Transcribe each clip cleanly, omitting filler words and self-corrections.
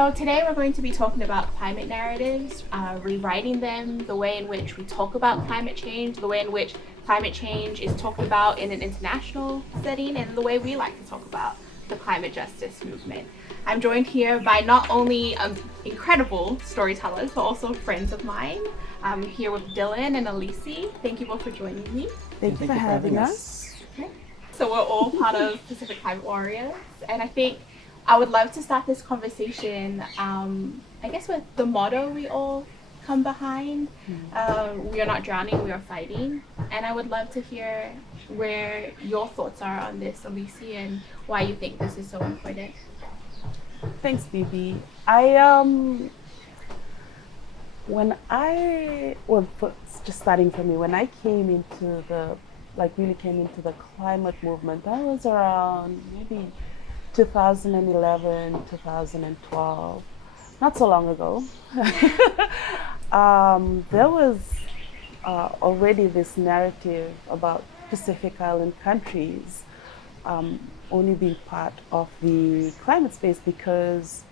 So today we're going to be talking about climate narratives, rewriting them, the way in which we talk about climate change, the way in which climate change is talked about in an international setting, and the way we like to talk about the climate justice movement. I'm joined here by not only incredible storytellers, but also friends of mine. I'm here with Dylan and Alisi. Thank you both for joining me. Thank you for having us. Okay. So we're all part of Pacific Climate Warriors, and I think I would love to start this conversation, I guess, with the motto we all come behind. We are not drowning, we are fighting. And I would love to hear where your thoughts are on this, Alisi, and why you think this is so important. Thanks, Bibi. Just starting from me, when I came into really came into the climate movement, that was around maybe 2011, 2012, not so long ago. There was already this narrative about Pacific Island countries only being part of the climate space because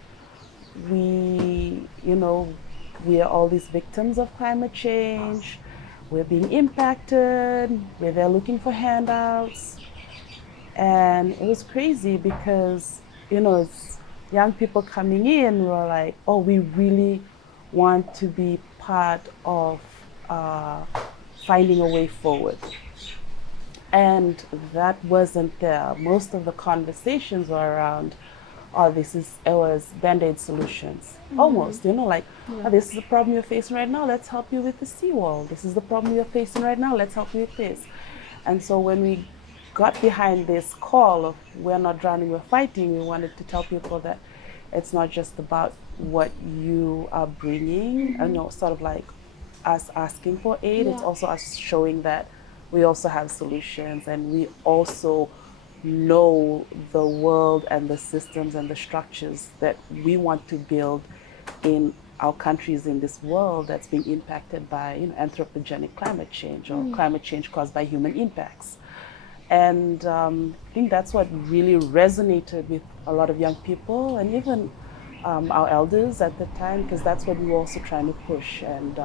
we are all these victims of climate change. We're being impacted. We're there looking for handouts. And it was crazy because, it's young people coming in were like, oh, we really want to be part of finding a way forward. And that wasn't there. Most of the conversations were around, it was Band-Aid solutions. Mm-hmm. Almost, oh, this is the problem you're facing right now, let's help you with the seawall. This is the problem you're facing right now, let's help you with this. And so when we got behind this call of we're not drowning, we're fighting, we wanted to tell people that it's not just about what you are bringing, mm-hmm. Sort of like us asking for aid, it's also us showing that we also have solutions and we also know the world and the systems and the structures that we want to build in our countries in this world that's being impacted by anthropogenic climate change or climate change caused by human impacts. And I think that's what really resonated with a lot of young people and even our elders at the time, because that's what we were also trying to push. And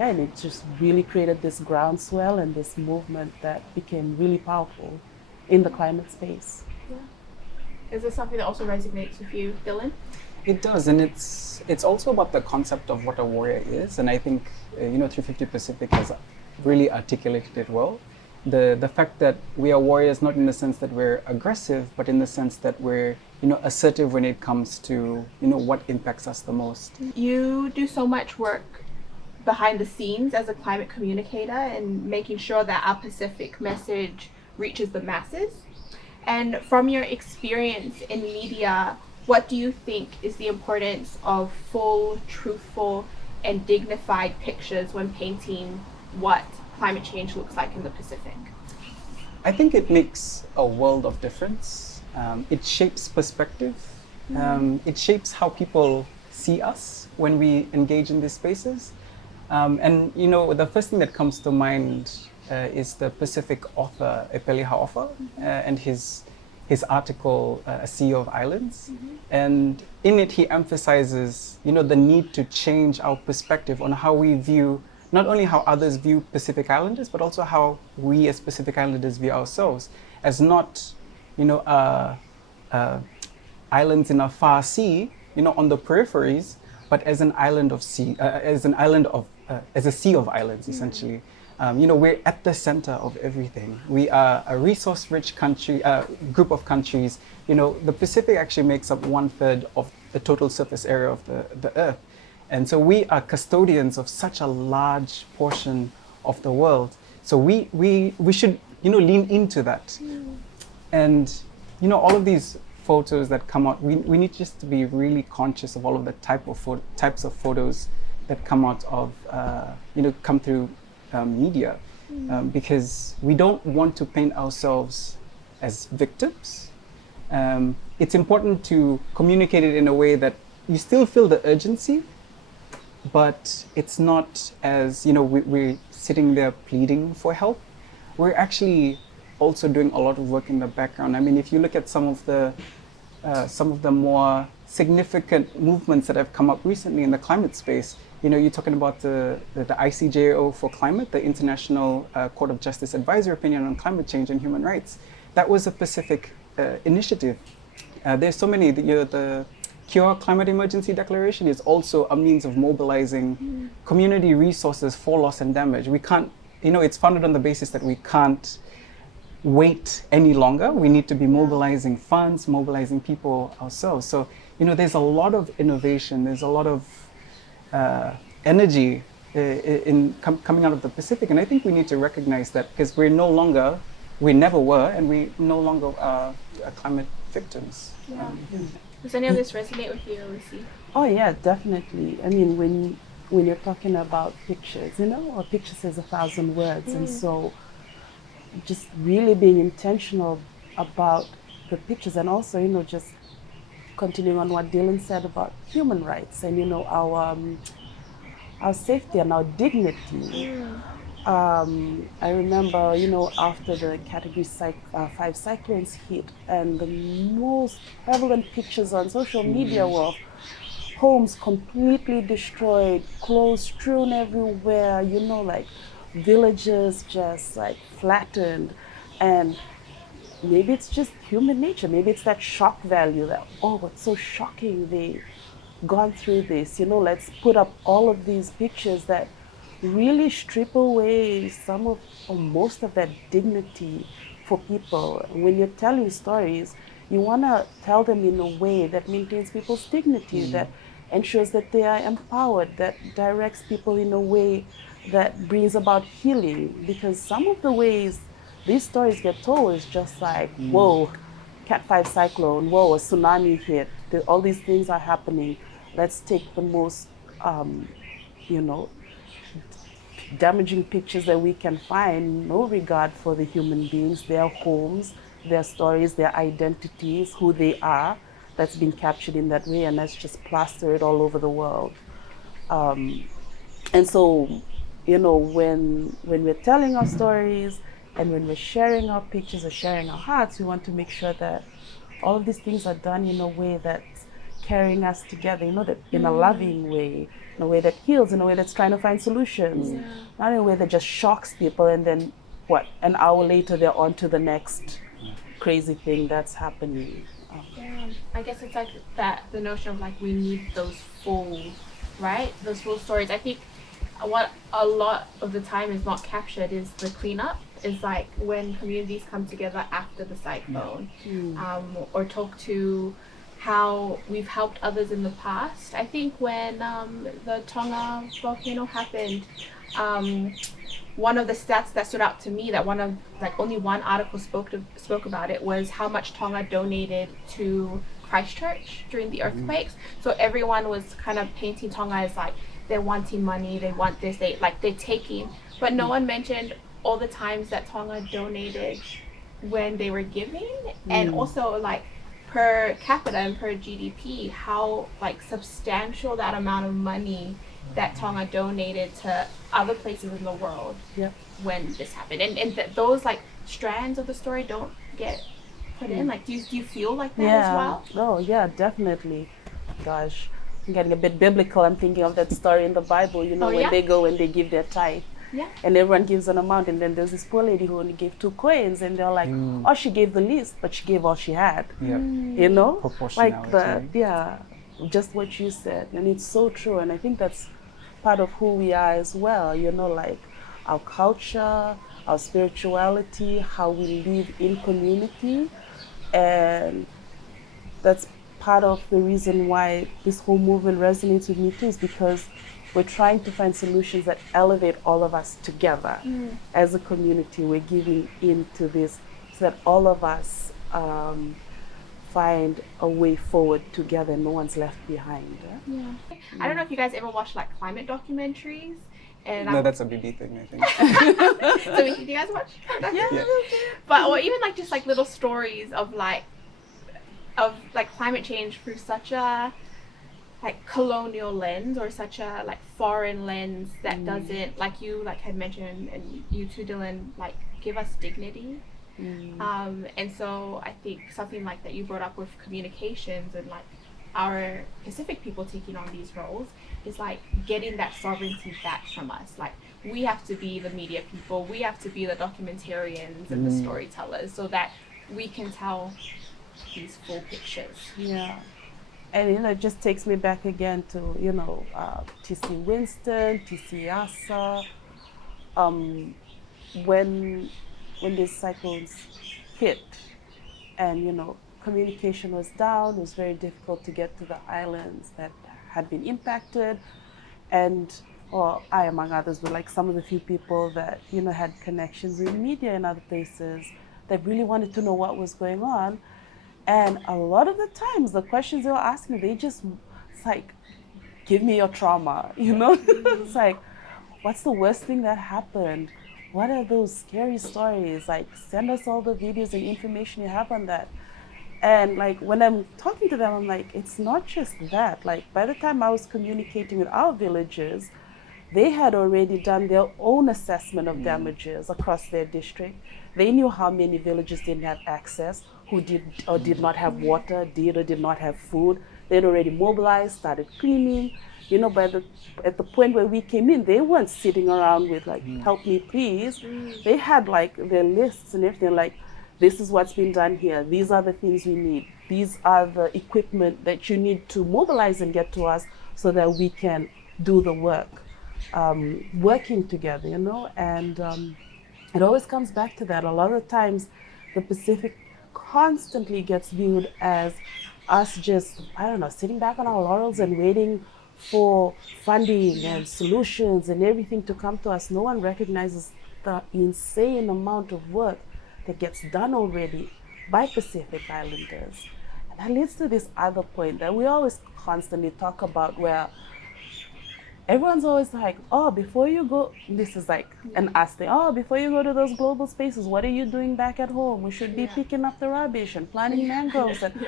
and it just really created this groundswell and this movement that became really powerful in the climate space. Yeah. Is this something that also resonates with you, Dylan? It does, and it's also about the concept of what a warrior is, and I think 350 Pacific has really articulated it well. The fact that we are warriors, not in the sense that we're aggressive, but in the sense that we're assertive when it comes to what impacts us the most. You do so much work behind the scenes as a climate communicator and making sure that our Pacific message reaches the masses. And from your experience in media, what do you think is the importance of full, truthful, and dignified pictures when painting what climate change looks like in the Pacific? I think it makes a world of difference. It shapes perspective. It shapes how people see us when we engage in these spaces. And the first thing that comes to mind is the Pacific author Epeli Hau'ofa and his article A Sea of Islands. And in it he emphasizes the need to change our perspective on how we view not only how others view Pacific Islanders, but also how we as Pacific Islanders view ourselves as not islands in a far sea on the peripheries, but as an island of sea, as a sea of islands, essentially. We're at the center of everything. We are a resource-rich country, group of countries. The Pacific actually makes up 1/3 of the total surface area of the Earth. And so we are custodians of such a large portion of the world. So we should, lean into that. And, all of these photos that come out, we need just to be really conscious of all of the types of photos that come out of, come through media, because we don't want to paint ourselves as victims. It's important to communicate it in a way that you still feel the urgency, but it's not as, we're sitting there pleading for help. We're actually also doing a lot of work in the background. I mean, if you look at some of the some of the more significant movements that have come up recently in the climate space. You know, you're talking about the ICJO for climate, the International Court of Justice Advisory Opinion on Climate Change and Human Rights. That was a Pacific initiative. There's so many, the Cure Climate Emergency Declaration is also a means of mobilizing community resources for loss and damage. We can't, you know, it's founded on the basis that we can't wait any longer. We need to be mobilizing funds, mobilizing people ourselves. So, you know, there's a lot of innovation, there's a lot of energy coming out of the Pacific. And I think we need to recognize that, because we never were, and we no longer are climate victims. Yeah. Does any of this resonate with you, Alisi? Oh yeah, definitely. I mean, when you're talking about pictures, you know, a picture says 1,000 words, and so just really being intentional about the pictures, and also, you know, just continuing on what Dylan said about human rights and, you know, our safety and our dignity. I remember, you know, after the Category 5 cyclones hit, and the most prevalent pictures on social media were homes completely destroyed, clothes strewn everywhere, you know, like villages just like flattened. And maybe it's just human nature, maybe it's that shock value that, oh, what's so shocking, they gone through this, you know, let's put up all of these pictures that really strip away some of, or most of that dignity for people. When you're telling stories, you want to tell them in a way that maintains people's dignity, that ensures that they are empowered, that directs people in a way that brings about healing. Because some of the ways these stories get told is just like, whoa, Cat 5 cyclone, whoa, a tsunami hit, all these things are happening. Let's take the most, you know, damaging pictures that we can find, no regard for the human beings, their homes, their stories, their identities, who they are, that's been captured in that way, and let's just plaster it all over the world. And so, you know, when we're telling our stories and when we're sharing our pictures or sharing our hearts, we want to make sure that all of these things are done in a way that's carrying us together, you know, that in a loving way, in a way that heals, in a way that's trying to find solutions, not in a way that just shocks people and then, what, an hour later they're on to the next crazy thing that's happening. Yeah, I guess it's like that, the notion of like we need those full, right? Those full stories. I think what a lot of the time is not captured is the cleanup. Is like when communities come together after the cyclone, or talk to how we've helped others in the past. I think when the Tonga volcano happened, one of the stats that stood out to me, that only one article spoke about it, was how much Tonga donated to Christchurch during the earthquakes. So everyone was kind of painting Tonga as like they're wanting money, they want this, they're taking, but no one mentioned all the times that Tonga donated when they were giving, and also like per capita and per GDP, how like substantial that amount of money that Tonga donated to other places in the world when this happened. And those like strands of the story don't get put in. Like, do you feel like that as well? Oh yeah, definitely. Gosh, I'm getting a bit biblical. I'm thinking of that story in the Bible, you know, when they go and they give their tithe. Yeah. And everyone gives an amount, and then there's this poor lady who only gave 2 coins, and they're like, oh, she gave the least, but she gave all she had. You know? Like just what you said. And it's so true. And I think that's part of who we are as well, you know, like our culture, our spirituality, how we live in community. And that's part of the reason why this whole movement resonates with me too, is because we're trying to find solutions that elevate all of us together. As a community, we're giving into this so that all of us find a way forward together and no one's left behind. I don't know if you guys ever watch like climate documentaries. And no, that's a BB thing, I think. So do you guys watch documentaries? But or even like just like little stories of climate change through such a like colonial lens, or such a like foreign lens that doesn't, like you like had mentioned, and you too, Dylan, like give us dignity And so I think something like that you brought up with communications and like our Pacific people taking on these roles is like getting that sovereignty back from us. Like we have to be the media people, we have to be the documentarians and the storytellers so that we can tell these full pictures. Yeah. And it just takes me back again to T.C. Winston, T.C. Asa, when these cyclones hit, and communication was down. It was very difficult to get to the islands that had been impacted, and I, among others, were like some of the few people that had connections with media in other places that really wanted to know what was going on. And a lot of the times, the questions they were asking, it's like, give me your trauma, It's like, what's the worst thing that happened? What are those scary stories? Like, send us all the videos and information you have on that. And like, when I'm talking to them, I'm like, it's not just that. Like, by the time I was communicating with our villagers, they had already done their own assessment of damages across their district. They knew how many villages didn't have access, who did or did not have water, did or did not have food. They'd already mobilized, started cleaning. At the point where we came in, they weren't sitting around with like, help me please. They had like their lists and everything, like, this is what's been done here. These are the things we need. These are the equipment that you need to mobilize and get to us so that we can do the work. Working together, and it always comes back to that. A lot of times, the Pacific constantly gets viewed as us just, sitting back on our laurels and waiting for funding and solutions and everything to come to us. No one recognizes the insane amount of work that gets done already by Pacific Islanders. And that leads to this other point that we always constantly talk about, where everyone's always like, before you go, this is like an us thing, before you go to those global spaces, what are you doing back at home? We should be picking up the rubbish and planting mangroves. And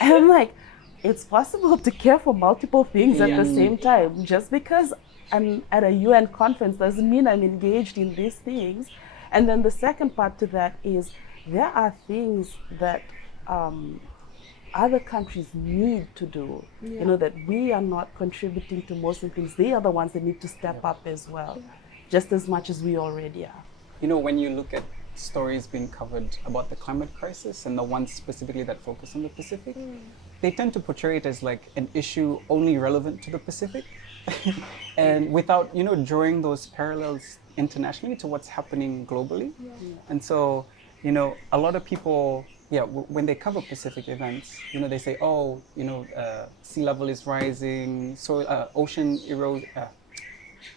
I'm like, it's possible to care for multiple things at the same time. Just because I'm at a UN conference doesn't mean I'm engaged in these things. And then the second part to that is, there are things that other countries need to do, that we are not contributing to most of the things. They are the ones that need to step up as well, just as much as we already are. When you look at stories being covered about the climate crisis and the ones specifically that focus on the Pacific, they tend to portray it as like an issue only relevant to the Pacific and without, drawing those parallels internationally to what's happening globally. And so, a lot of people, when they cover Pacific events, they say, sea level is rising, ocean erosion,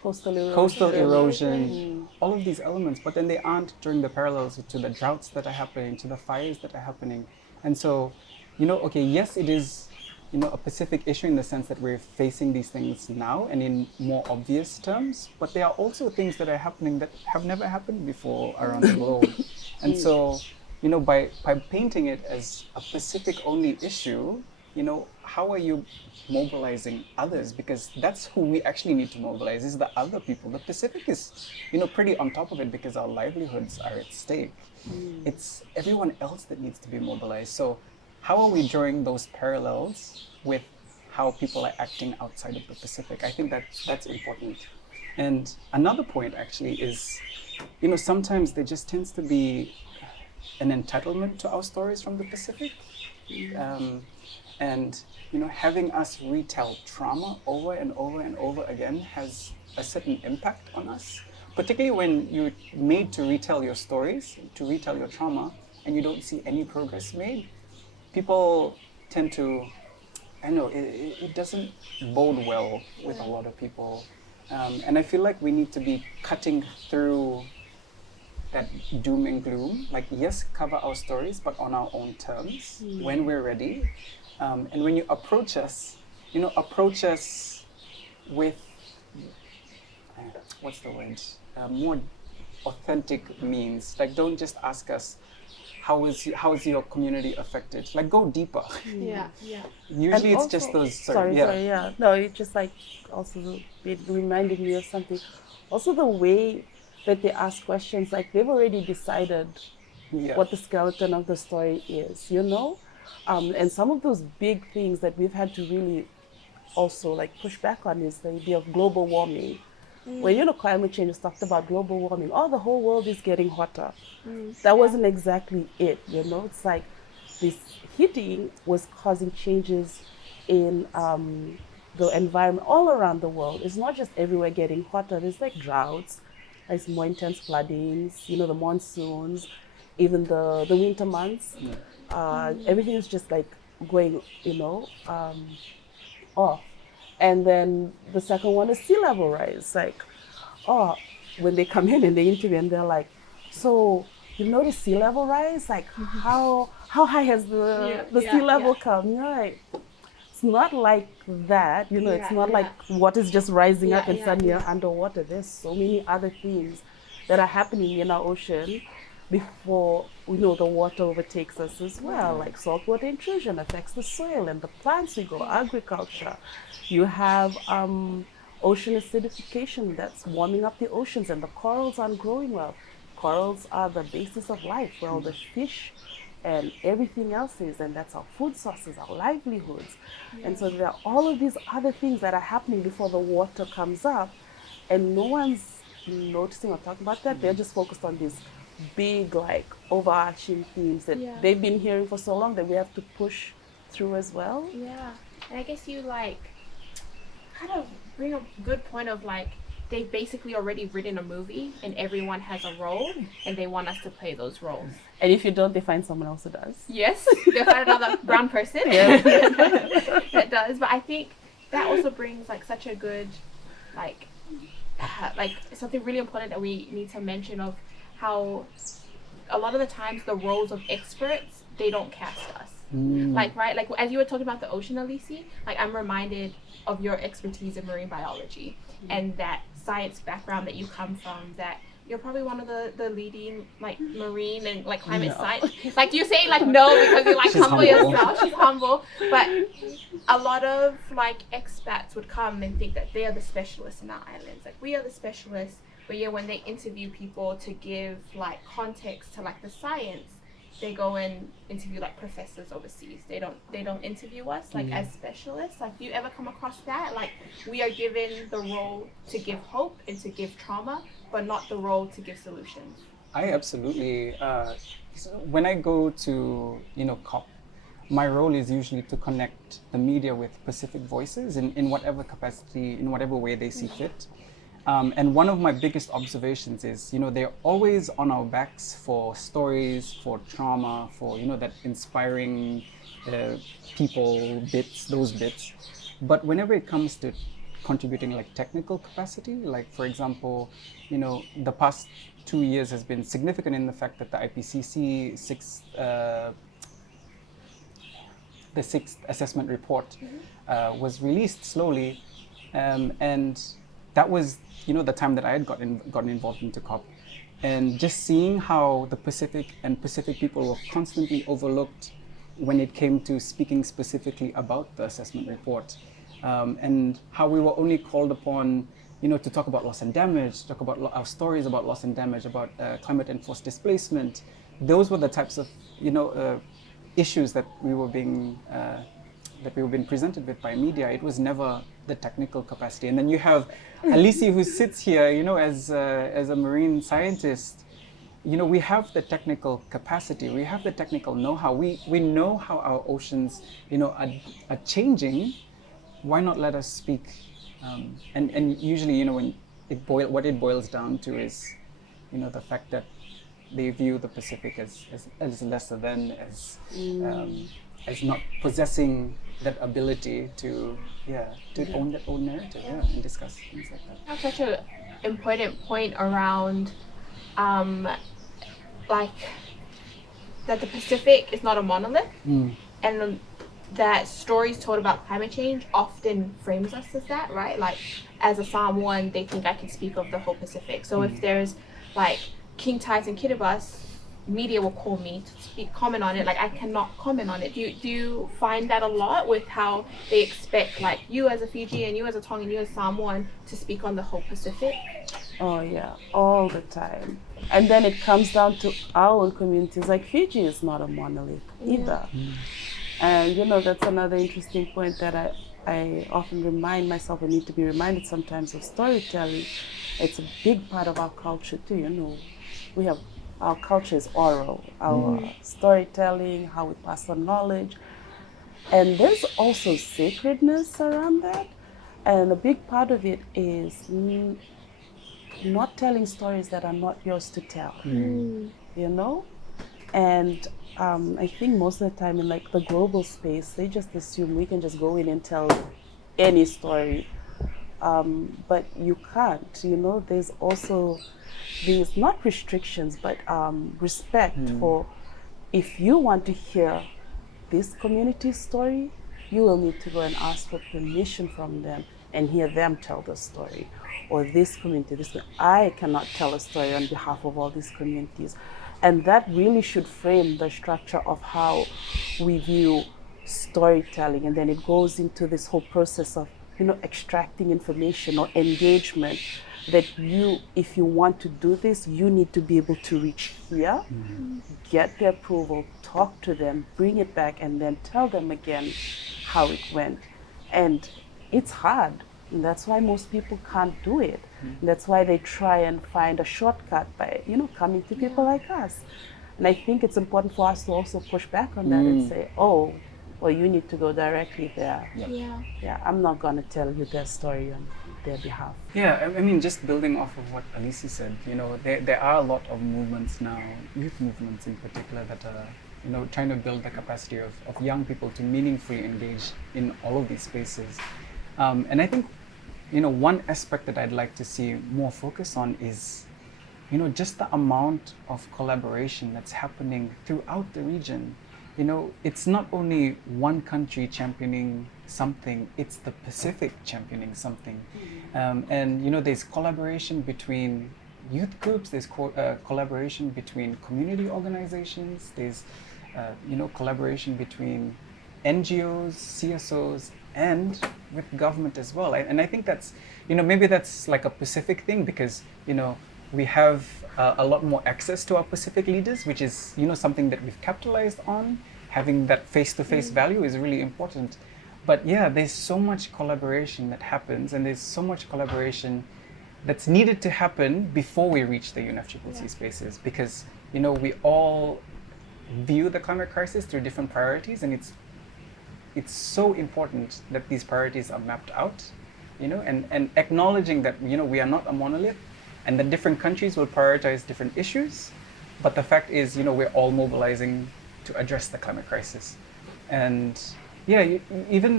coastal erosion, all of these elements, but then they aren't drawing the parallels to the droughts that are happening, to the fires that are happening. And so, yes, it is, a Pacific issue in the sense that we're facing these things now and in more obvious terms, but there are also things that are happening that have never happened before around the globe. And so, by painting it as a Pacific-only issue, how are you mobilizing others? Because that's who we actually need to mobilize, is the other people. The Pacific is, pretty on top of it because our livelihoods are at stake. It's everyone else that needs to be mobilized. So how are we drawing those parallels with how people are acting outside of the Pacific? I think that's important. And another point actually is, sometimes there just tends to be an entitlement to our stories from the Pacific. And having us retell trauma over and over and over again has a certain impact on us, particularly when you're made to retell your stories, to retell your trauma, and you don't see any progress made. People tend to, it doesn't bode well with a lot of people. And I feel like we need to be cutting through that doom and gloom. Like, yes, cover our stories, but on our own terms, when we're ready. And when you approach us with, what's the word? More authentic means. Like, don't just ask us, how is your community affected? Like, go deeper. Usually it's just those. No, it's just like also it reminded me of something. Also, the way that they ask questions, like they've already decided Yeah. what the skeleton of the story is, you know? And some of those big things that we've had to really also like push back on is the idea of global warming. When you know climate change is talked about global warming, oh, the whole world is getting hotter. That wasn't exactly it, you know. It's like this heating was causing changes in the environment all around the world. It's not just everywhere getting hotter. There's like droughts, there's more intense floodings, you know, the monsoons, even the winter months. Everything is just like going, you know, off. And then the second one is sea level rise. Like, oh, when they come in and they interview and they're like, so you notice sea level rise? Like, how high has the sea level come? You're like, it's not like that, you know. It's not like what is just rising up and suddenly you're underwater. There's so many other things that are happening in our ocean before we know the water overtakes us as well. Like saltwater intrusion affects the soil and the plants we grow, agriculture. You have ocean acidification that's warming up the oceans and the corals aren't growing well. Corals are the basis of life, where all the fish and everything else is, and that's our food sources, our livelihoods. And so there are all of these other things that are happening before the water comes up, and no one's noticing or talking about that. They're just focused on these big, like, overarching themes that they've been hearing for so long that we have to push through as well. Yeah, and I guess you like kind of bring a good point of like they've basically already written a movie and everyone has a role and they want us to play those roles. And if you don't, they find someone else who does. Yes, they'll find another brown person that does. But I think that also brings like such a good like something really important that we need to mention of how a lot of the times the roles of experts, they don't cast us. Like, right, like as you were talking about the ocean, Alisi, like I'm reminded of your expertise in marine biology and that science background that you come from, that you're probably one of the leading like marine and like climate science. Like, do you say like no because you're like humble yourself? She's humble. But a lot of like expats would come and think that they are the specialists in our islands. Like we are the specialists. But yeah, when they interview people to give like context to like the science, they go and interview like professors overseas. They don't interview us like as specialists. Like, do you ever come across that? Like, we are given the role to give hope and to give trauma, but not the role to give solutions. I absolutely. When I go to COP, my role is usually to connect the media with Pacific voices in whatever capacity, in whatever way they see fit. And one of my biggest observations is, they're always on our backs for stories, for trauma, for, that inspiring people bits, those bits. But whenever it comes to contributing like technical capacity, like for example, the past 2 years has been significant in the fact that the IPCC the sixth assessment report was released slowly, and that was the time that I had gotten involved into COP, and just seeing how the Pacific people were constantly overlooked when it came to speaking specifically about the assessment report, and how we were only called upon to talk about loss and damage, talk about our stories about loss and damage, about climate enforced displacement. Those were the types of issues that we were being presented with by media. It was never the technical capacity. And then you have Alisi, who sits here, as a marine scientist. We have the technical capacity, we have the technical know-how. We know how our oceans, are changing. Why not let us speak? And usually, when what it boils down to is, the fact that they view the Pacific as lesser than, as not possessing that ability to own that own narrative, and discuss things like that. That's such an important point around, like that the Pacific is not a monolith, and that stories told about climate change often frames us as that, right? Like as a Samoan, they think I can speak of the whole Pacific. So if there's like king tides and Kiribati, media will call me to comment on it. Like I cannot comment on it. Do you find that a lot with how they expect like you as a Fijian, you as a Tongan, you as Samoan to speak on the whole Pacific? Oh yeah, all the time. And then it comes down to our own communities. Like Fiji is not a monolith either. And that's another interesting point that I often remind myself I need to be reminded sometimes of storytelling. It's a big part of our culture too. We have our culture is oral, our storytelling, how we pass on knowledge. And there's also sacredness around that. And a big part of it is not telling stories that are not yours to tell, you know? And I think most of the time in like the global space, they just assume we can just go in and tell any story. But you can't. There's not restrictions, but respect for if you want to hear this community's story, you will need to go and ask for permission from them and hear them tell the story. Or this community, I cannot tell a story on behalf of all these communities. And that really should frame the structure of how we view storytelling. And then it goes into this whole process of, extracting information or engagement that if you want to do this, you need to be able to reach here, get the approval, talk to them, bring it back, and then tell them again how it went. And it's hard. And that's why most people can't do it. That's why they try and find a shortcut by, coming to people like us. And I think it's important for us to also push back on that and say, oh, well, you need to go directly there. Yeah, I'm not going to tell you their story on their behalf. Yeah, I mean, just building off of what Alisi said, there are a lot of movements now, youth movements in particular, that are, trying to build the capacity of young people to meaningfully engage in all of these spaces. And I think, one aspect that I'd like to see more focus on is, just the amount of collaboration that's happening throughout the region. It's not only one country championing something, it's the Pacific championing something. And, there's collaboration between youth groups, there's collaboration between community organizations, there's, collaboration between NGOs, CSOs, and with government as well. And I think that's, maybe that's like a Pacific thing because, we have a lot more access to our Pacific leaders, which is, something that we've capitalized on. Having that face-to-face value is really important. But yeah, there's so much collaboration that happens, and there's so much collaboration that's needed to happen before we reach the UNFCCC spaces, because, we all view the climate crisis through different priorities, and it's so important that these priorities are mapped out, and acknowledging that, we are not a monolith, and that different countries will prioritize different issues. But the fact is, we're all mobilizing to address the climate crisis. And yeah, even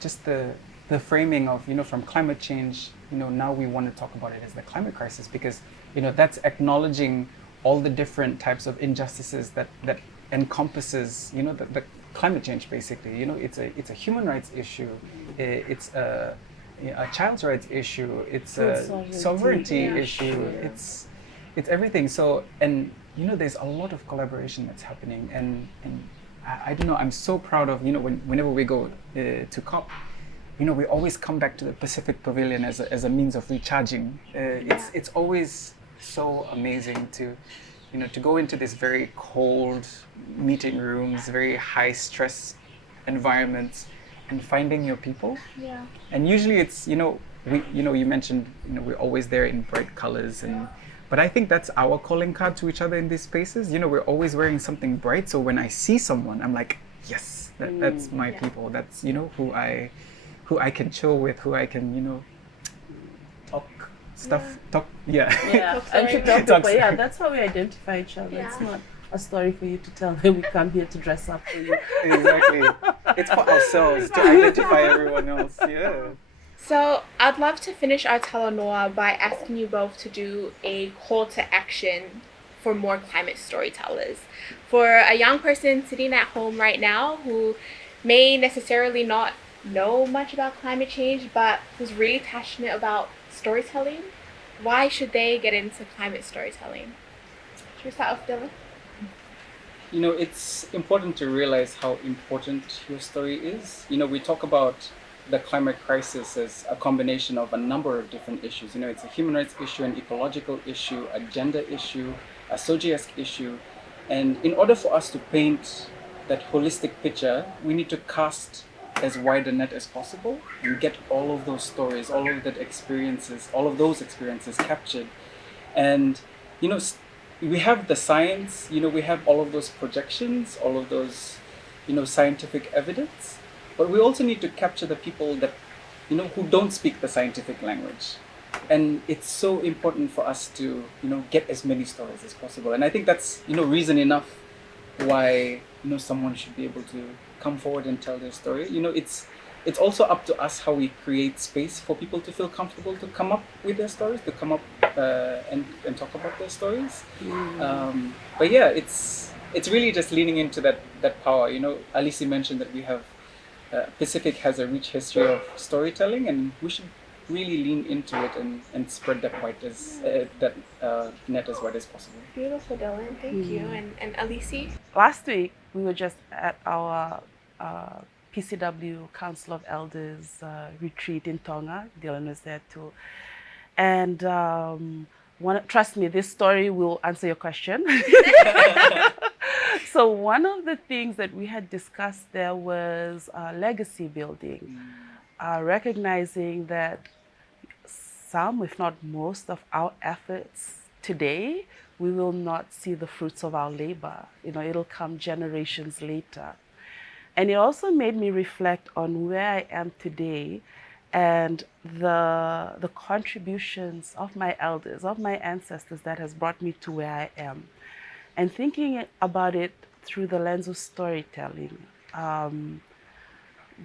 just the framing of, from climate change, now we want to talk about it as the climate crisis, because, that's acknowledging all the different types of injustices that encompasses, the climate change, basically. It's a human rights issue, it's a child's rights issue, it's a sovereignty issue, it's everything. So, and there's a lot of collaboration that's happening, and I don't know, I'm so proud of, whenever we go to COP, we always come back to the Pacific Pavilion as a means of recharging. It's always so amazing to go into these very cold meeting rooms, very high stress environments, and finding your people. Yeah. And usually it's, you mentioned, we're always there in bright colors, but I think that's our calling card to each other in these spaces. We're always wearing something bright. So when I see someone, I'm like, yes, that's my people. That's, who I can chill with, who I can, talk stuff, talk, and to talk Talk about, that's how we identify each other. It's not a story for you to tell them. We come here to dress up for you. Exactly. It's for ourselves to identify everyone else. Yeah. So I'd love to finish our Talanoa by asking you both to do a call to action for more climate storytellers. For a young person sitting at home right now who may necessarily not know much about climate change, but who's really passionate about storytelling, why should they get into climate storytelling? Should we start with Dylan? It's important to realize how important your story is. We talk about the climate crisis as a combination of a number of different issues. It's a human rights issue, an ecological issue, a gender issue, a socio-esque issue. And in order for us to paint that holistic picture, we need to cast as wide a net as possible and get all of those stories, all of those experiences captured. And we have the science, we have all of those projections, all of those scientific evidence, but we also need to capture the people that who don't speak the scientific language. And it's so important for us to get as many stories as possible. And I think that's reason enough why someone should be able to come forward and tell their story. It's also up to us how we create space for people to feel comfortable to come up with their stories, to come up and talk about their stories. But yeah, it's really just leaning into that power. Alisi mentioned that we have Pacific has a rich history of storytelling, and we should really lean into it and spread that net as wide as possible. Beautiful, Dylan. Thank you. And Alisi? Last week, we were just at our PCW Council of Elders retreat in Tonga. Dylan was there too. And trust me, this story will answer your question. So one of the things that we had discussed there was legacy building, recognizing that some, if not most, of our efforts today, we will not see the fruits of our labor. It'll come generations later. And it also made me reflect on where I am today and the contributions of my elders, of my ancestors that has brought me to where I am. And thinking about it through the lens of storytelling.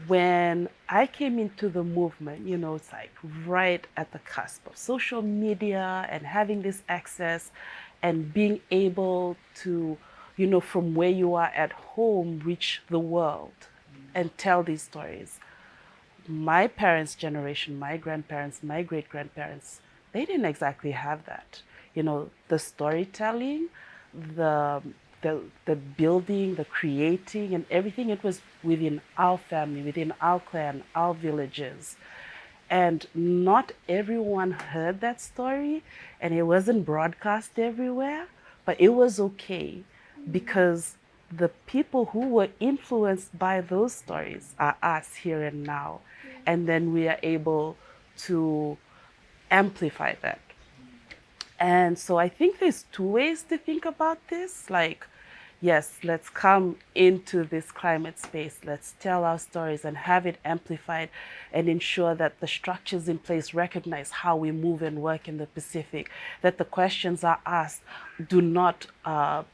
When I came into the movement, it's like right at the cusp of social media and having this access and being able to, from where you are at home, reach the world and tell these stories. My parents' generation, my grandparents, my great-grandparents, they didn't exactly have that. The storytelling, the building, the creating, and everything, it was within our family, within our clan, our villages. And not everyone heard that story, and it wasn't broadcast everywhere, but it was okay because the people who were influenced by those stories are us here and now. And then we are able to amplify that. And so I think there's two ways to think about this. Like, yes, let's come into this climate space. Let's tell our stories and have it amplified and ensure that the structures in place recognize how we move and work in the Pacific, that the questions are asked do not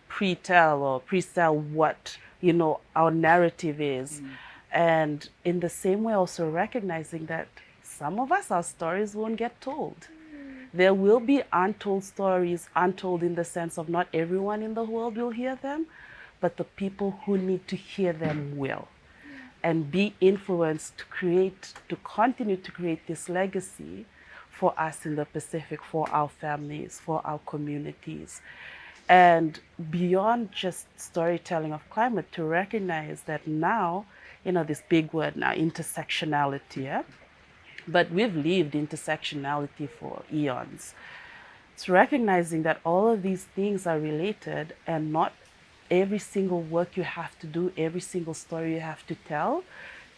pre-tell or pre-sell what, our narrative is. And in the same way, also recognizing that some of us, our stories won't get told. There will be untold stories, untold in the sense of not everyone in the world will hear them, but the people who need to hear them will. And be influenced to continue to create this legacy for us in the Pacific, for our families, for our communities. And beyond just storytelling of climate, to recognize that now, this big word now, intersectionality, yeah? But we've lived intersectionality for eons. It's recognizing that all of these things are related and not every single work you have to do, every single story you have to tell,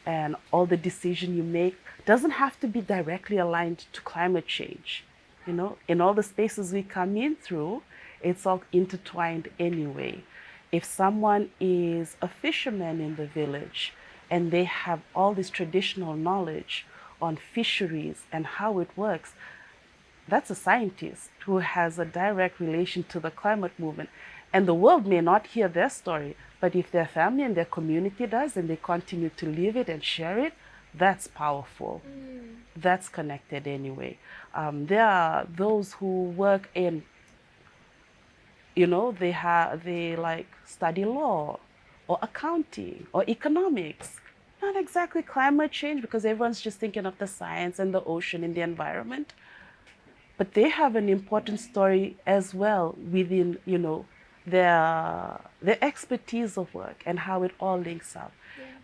and all the decision you make doesn't have to be directly aligned to climate change. In all the spaces we come in through, it's all intertwined anyway. If someone is a fisherman in the village and they have all this traditional knowledge on fisheries and how it works, that's a scientist who has a direct relation to the climate movement. And the world may not hear their story, but if their family and their community does and they continue to live it and share it, that's powerful. That's connected anyway. There are those who work in, they like study law or accounting or economics. Not exactly climate change because everyone's just thinking of the science and the ocean and the environment. But they have an important story as well within, their expertise of work and how it all links up.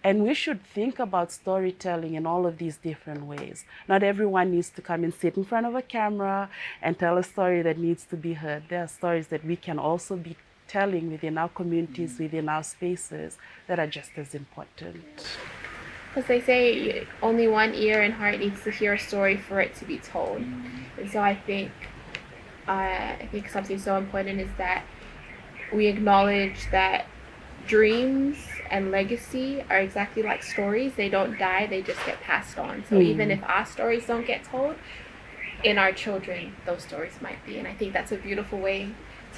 And we should think about storytelling in all of these different ways. Not everyone needs to come and sit in front of a camera and tell a story that needs to be heard. There are stories that we can also be telling within our communities, within our spaces, that are just as important. Because they say only one ear and heart needs to hear a story for it to be told. And so I think something so important is that we acknowledge that dreams and legacy are exactly like stories. They don't die, they just get passed on. So even if our stories don't get told, in our children, those stories might be. And I think that's a beautiful way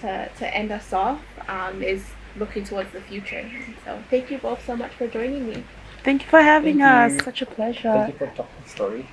to end us off, is looking towards the future. And so thank you both so much for joining me. Thank you for having Thank us. you. Such a pleasure. Thank you for talking story.